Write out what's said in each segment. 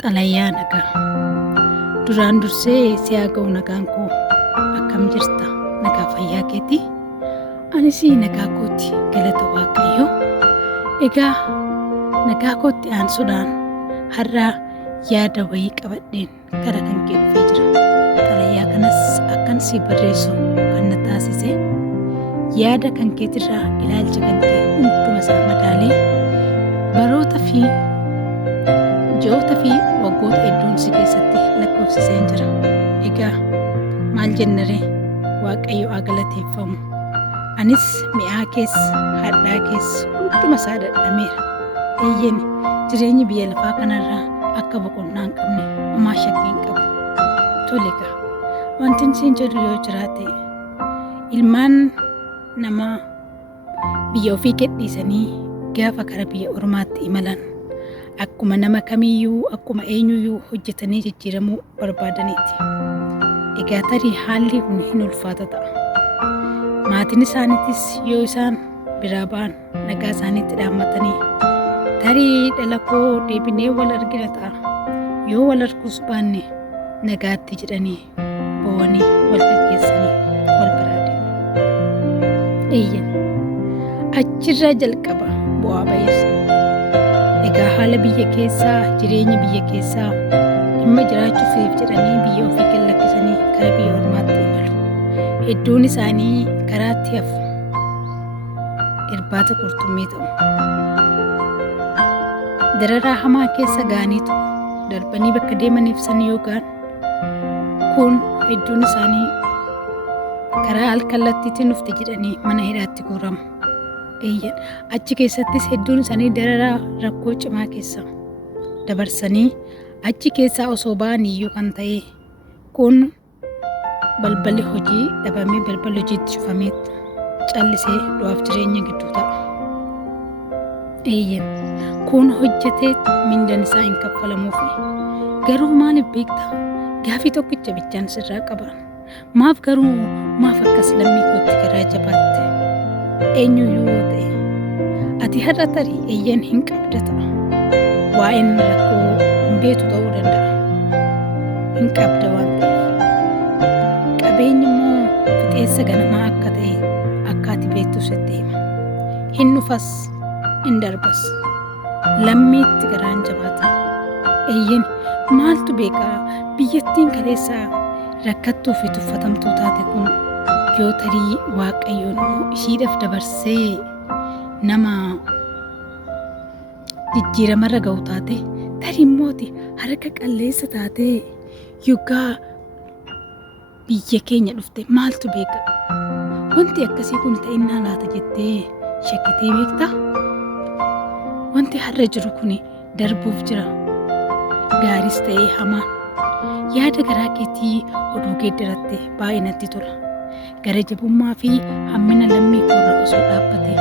Xalayaa nagaa. Duraan dursee si haa ga'u nagaan koo akkam jirta? Nagaa fayyaa keetii? Anis nagaa kooti galata Waaqayyoo. Egaa nagaa kootti aansuudhaan har'aa yaada wayii qabadheen gara kan kee dhufee jira. Xalayaa kanas akkan si barreessu kan na taasise yaada kan keetirraa ilaalcha kan kee hunduma isaa madaalee baroota fi ji'oota fi waggoota hedduun si keessatti lakkoofsiseen jira. Egaa maal jennaree Waaqayyo haa galateeffamu. Anis mi'aa keessa hadhaa keessa hunduma isaa dadhameera. Eeyyeni jireenyi biyya lafaa kanarraa akka boqonnaa hin qabne homaa shakkii hin qabu. Tole egaa wanti isin jedhu yoo jiraate ilmaan namaa biyya ofii gadhiisanii gaafa gara biyya ormaatti imalan akkuma nama kamiyyuu akkuma eenyuyyuu hojjetanii jijjiiramuu barbaadaniiti. Egaa tarii haalli kun hin ulfaata ta'a. Maatiin isaaniitis yoo isaan biraa ba'an nagaa isaaniitti dhaammatanii tarii dhala koo deebinee wal argina ta'a. Yoo wal arguus baanne nagaatti jedhanii boo'anii wal gaggeessanii wal biraa deemu. Eeyyan achirraa jalqaba bu'aa bayeessa. Egaa haala biyya keessaa jireenya biyya keessaa dhimma jiraachuuf jedhanii biyya ofii kan lakkisanii gara biyya ormaatti imalu. Hedduun isaanii karaatti hafu irbaata qurxummii ta'u. Dararaa hamaa keessa ga'aniitu darbanii bakka deemaniif san yookaan kun hedduun isaanii karaa alkallattiitiin dhufte jedhanii mana hidhaatti guuramu. Eeyyan achi keessattis hedduun isaanii dararaa rakkoo cimaa keessa dabarsanii achi keessaa osoo ba'aniyyuu kan ta'e kun balballi hojii dhabamee balballi hojiitti cufamee callisee du'aaf jireenya gidduu ta'a. Eeyyan kun hojjetee mindaan isaa hin kaffalamuufi garuu maaliif beekta? Gaafii tokkicha bichaan sirraa qaban. Maaf akkas lammii kootti garaa jabaatte? Eenyuyyuu yoo ta'e ati har'a tarii eeyyan hin qabda ta'a. Waa'een rakkoo hin beektu ta'uu danda'a. Hin qabda waan ta'eef. Qabeenyi immoo fixeensa ganamaa akka ta'e akka ati beektu sitti hima. Hin dhufas hin darbas. Lammiitti garaan jabaata. Eeyyan maaltu beekaa biyyattiin kaleessaa rakkattuu fi tuffatamtuu taate kun yoo tarii Waaqayyoon ishiidhaaf dabarsee nama jijjiiramarra ga'u taate tarii immooti harka qalleessa taate yookaa biyya keenya dhufte maaltu beeka? Wanti akkasii kun ta'innaa laata jettee shakkitee beektaa? Wanti har'a jiru kun darbuuf jira. Gaaris ta'ee hamaan yaada garaa keetii oduu geeddaratte baay'inatti tola. Gara jabummaa fi hammina lammii koorra osoo dhaabbate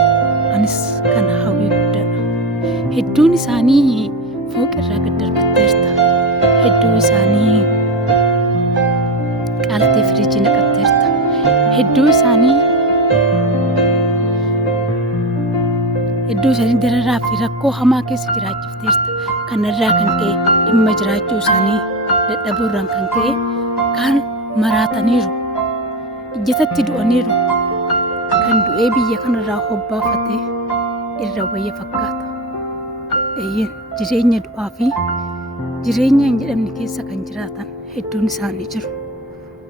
anis kana hawwii guddaadha. Hedduun isaanii fooqirraa gad darbatteerta. Hedduu isaanii qaaltee firiijii naqatteerta. Hedduu isaanii dararaa fi rakkoo hamaa keessa jiraachifteerta. Kanarraa kan ka'e dhimma jiraachuu isaanii dadhabuurraan kan ka'e kaan maraataniiru. Ijjatatti du'aniiru. Kan du'ee biyya kanarraa hobbaafatee irra wayya fakkaata. Eeyyan jireenya du'aa fi jireenya hin jedhamne keessa kan jiraatan hedduun isaanii jiru.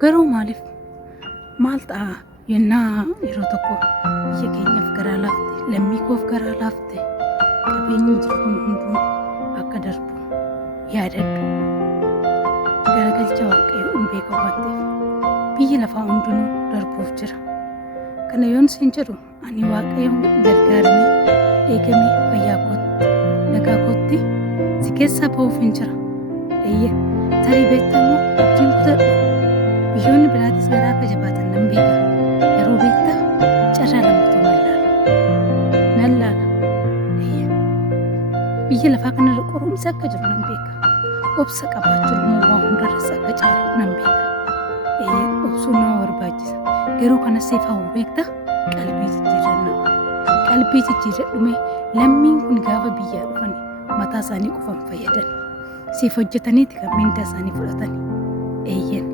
Garuu maal ta'a yennaa yeroo tokko biyya keenyaaf garaa laafte lammii koof garaa laafte qabeenyi jiru kun hunduu akka darbu yaadadhu. Garagalcha Waaqayyoo hin beeka waan ta'eef biyyi lafaa hundinuu darbuuf jira. Kana yoon isin jedhu ani Waaqayyoon gargaaramee eegamee fayyaa kootti nagaa kootti si keessaa ba'uuf hin jira. Eeyya tarii beektamoo abdiin kutadhu. Biyyoonni biraatis garaa akka jabaatan nan beeka. Garuu beektaa carraa lamatu nan laala. Eeyya biyya lafaa kanarra qorumsi akka jiru nan beeka. Obsa qabaachuun immoo waan hundarras akka caalu nan beeka. Obsuun nama barbaachisa. Garuu kanas siif hawwu beektaa? Qalbii jijjiirannaa. Qalbii jijjiirradhume lammiin kun gaafa biyyaa dhufan mataa isaanii qofan fayyadan. siif hojjetaniiti kan mindaa isaanii fudhatan. Eeyyan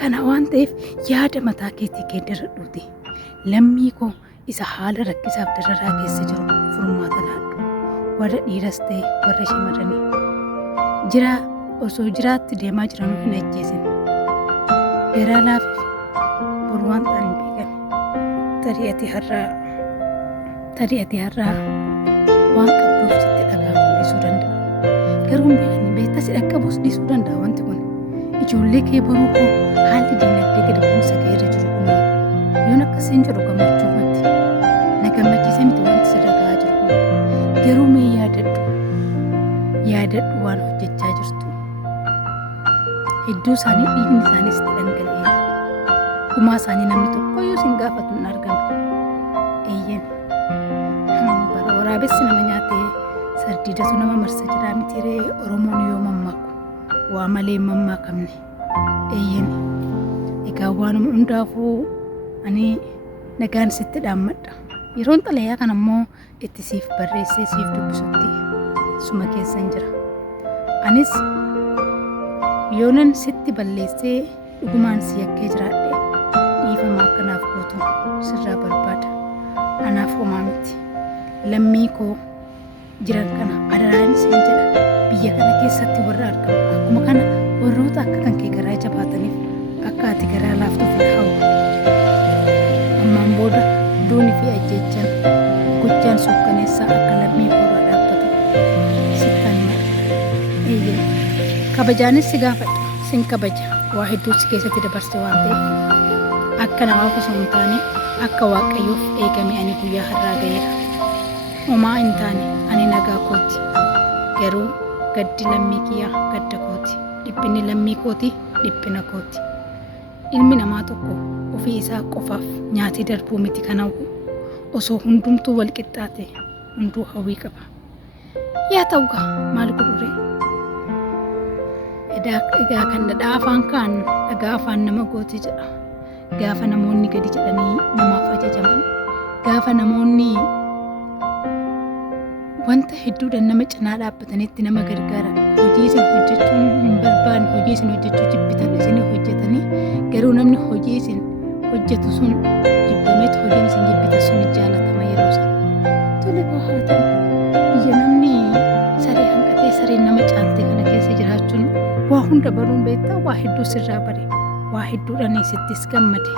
kana waan ta'eef yaada mataa keetii geeddaradhuuti. Lammii koo isa haala rakkisaaf dararaa keessa jiru furmaata laadhu. Warra dhiiras ta'e warra shamarranii osoo jiraatti deemaa jiranuu hin ajjeesin. Garaa laafii bor waan ta'an hin beekan. Tarii ati har'aa waan qabduuf sitti dhaga'amu dhiisuu danda'a. Garuu hin beekani beektaa si dhaqqabus dhiisuu danda'a wanti kun. Ijoollee kee boruu koo haalli diinagdee gadi bu'umsa kee irra jiru kun yoon akkasiin jiru gammachuu wanti na gammachiise miti wanti sirra ga'aa jiru kun. Garuu mee yaadadhu waan hojjechaa jirtu. Hedduu isaanii dhiigni isaanii sitti dhangala'eera. Gumaa isaanii namni tokkoyyuu sin gaafatu hin argamne. Eeyyan bara waraabessi nama nyaatee sardiidatu nama marsa jedhaa miti ree Oromoon yoo mammaaku waa malee hin mammaakamne. Eeyyan egaa waanuma hundaafuu ani nagaan sitti dhaammadha. Yeroon xalayaa kan ammoo itti siif barreessee siif dubbisutti suma keessan jira. Anis yoonan sitti balleessee dhugumaan si yakkee jiraadhe dhiifama akkanaaf gootu sirraa barbaada. Anaaf homaa miti. Lammii koo jiran kana adaraan isin jedha. Biyya kana keessatti warra argamu akkuma kana warroota akka kan kee garaa jabaataniif akka ati garaa laaftuuf hin hawwu. Ammaan booda duunii fi ajjeechaan gochaan suukkaneessaa akka lammii koorraa dhaabbatu sittan mara. Eeyyee kabajaanis si gaafadha. Sin kabaja waa hedduu si keessatti dabarse waan ta'eef akka namaaf osoo hin taane akka waaqayyoof eegame ani guyyaa har'aa ga'eera. Homaa hin taane ani nagaa kooti. Garuu gaddi lammii kiyyaa gadda kooti. Dhiphinni lammii kooti dhiphina kooti. Ilmi namaa tokko ofii isaa qofaaf nyaatee darbuu miti kan hawwu. Osoo hundumtuu wal qixxaate hunduu hawwii qaba. Yaa ta'ugaa maal godhure? Egaa kan dhadhaa afaan kaan dhagaa afaan nama gooti jedha. Gaafa namoonni gadi jedhanii namaaf ajajaman, gaafa namoonni wanta hedduudhaan nama cinaa dhaabbatanitti nama gargaaran, hojii isin hojjechuun hin barbaanne, hojii isin hojjechuu jibbitan isin hojjetanii garuu namni hojii isin hojjetu sun jibbameet hojiin isin jibbitan sun jaalatama yeroo sana. Tole haa ta'u biyya namni saree hanqatee sareen nama caaltee kana keessa jiraachuun waa hunda baruun beektaa waa hedduu sirraa bare waa hedduudhaan sittis gammade.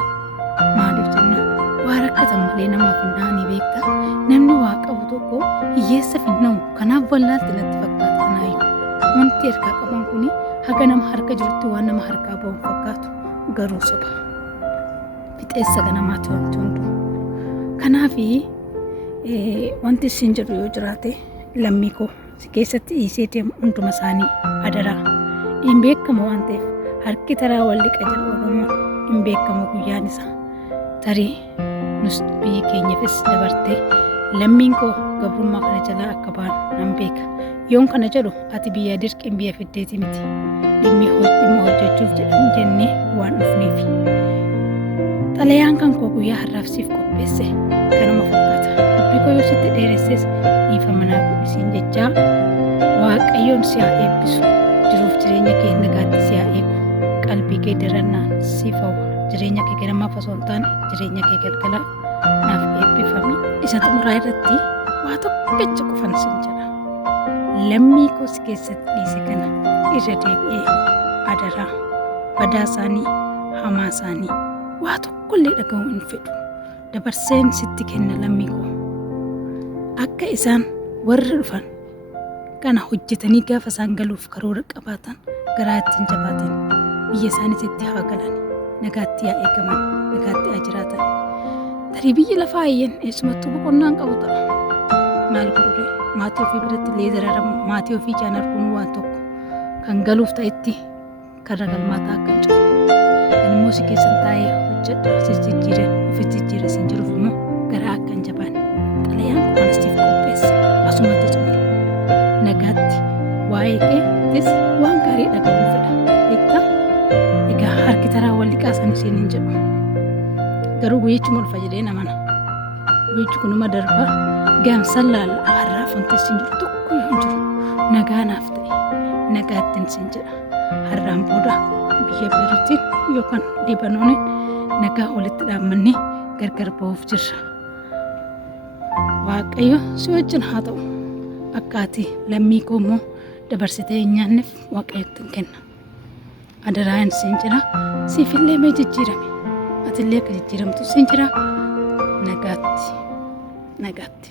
Maaliif jennaan waa rakkatan malee namaaf hin dhaanii beektaa. Namni waa qabu tokko hiyyeessa finnaa'u kanaaf wallaalti natti fakkaata anaayyuu. Wanti harkaa qaban kuni haga nama harka jirutti waan nama harkaa ba'u fakkaatu garuu soba. Fixeessa ganamaati wanti hunduu. Kanaafi wanti isin jedhu yoo jiraate lammii koo si keessatti dhiisee deemu hunduma isaanii adaraa. Hin beekamu waan ta'eef harki taraa wal liqa jedhu Oromoon hin beekamu guyyaan isaa. Tarii nus biyyi keenyaafis dabartee lammiin koo gabrummaa kana jalaa akka baanu nan beeka. Yoon kana jedhu ati biyya dirqiin biyya fiddeeti miti. Dhimma hojjechuuf jennee waan dhufneefi. Xalayaan kan koo guyyaa har'aaf siif qopheesse kanuma fakkaata. Dubbii koo yoo sitti dheeresses dhiifama naa godhisiin jechaa Waaqayyoon si haa eebbisu. Jiruuf jireenya kee nagaatti si haa eegu. Qalbii kee darannaan siif hawwa. Jireenya kee ganamaaf osoo hin taane jireenya kee galgalaa naaf eebbifami. Isa xumuraa irratti waa tokkicha qofan sin jedha. Lammii koo si keessatti dhiise kana irra deebi'ee adaraa badaa isaanii hamaa isaanii waa tokkollee dhaga'uu hin fedhu. Dabarseen sitti kenna lammii koo. Akka isaan warra dhufan kana hojjetanii gaafa isaan galuuf karoora qabaatan garaa ittiin jabaatan biyya isaaniitti haa galan. Nagaatti haa eegaman, nagaatti haa jiraatan. Tarii biyyi lafaa ayyan eessumattuu boqonnaan qabu ta'a. Maal godhure maatii ofii biratti illee dararamu maatii ofii ijaan arguun waan tokko kan galuuf ta'etti karra galmaataa akka hin cufne. Kan immoo si keessan taa'ee hojjedha sis jijjiiran ofitti jijjiiran sin jiruuf immoo garaa akka hin jabaanne. Xalayaan kun siif qopheesse asumatti cimee nagaatti waa'ee keetis waan gaarii dhaga'uun fedha. Beektaa? Egaa harki taraa wal liqaasan isheen hin jedhu. Garuu guyyichi mulfa jedhee namana. Guyyichi kunuma darba gaamsan laala har'aaf wanti isin jiru tokko hin jiru. Nagaa naaf ta'e nagaattiin sin jedha. Har'aan booda biyya Beeruutiin yookaan Libaanooniin nagaa walitti dhaammannee gargar ba'uuf jirra. Waaqayyo si wajjin haa ta'u. Akka ati lammii koo immoo dabarsitee hin nyaanneef Waaqayyotti hin kenna. Adaraan sin jedha. Siifillee mee jijjiirame. Atillee akka jijjiiramtu sin jedha. Nagaatti.